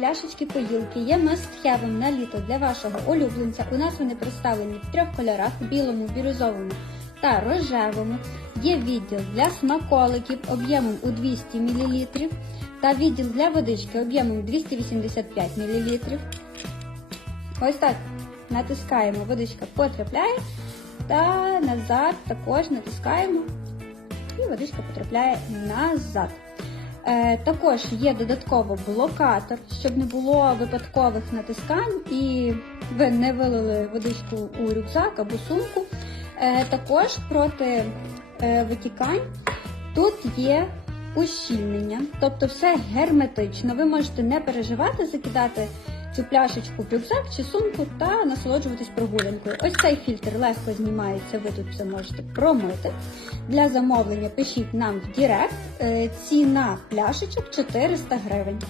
пляшечки поїлки є мастхевим на літо для вашого улюбленця. У нас вони представлені в трьох кольорах: білому, бірюзовому та рожевому. Є відділ для смаколиків об'ємом у 200 мл та відділ для водички об'ємом 285 мл. Ось так натискаємо, водичка потрапляє та назад також натискаємо і водичка потрапляє назад. Е, також є додатково блокатор, щоб не було випадкових натискань і ви не вилили водичку у рюкзак або сумку. Е, також проти е, витікань тут є ущільнення, тобто все герметично. Ви можете не переживати, закидати цю пляшечку в рюкзак чи сумку та насолоджуватись прогулянкою. Ось цей фільтр легко знімається, ви тут все можете промити. Для замовлення пишіть нам в Директ. Е, Ціна пляшечок 400 гривень.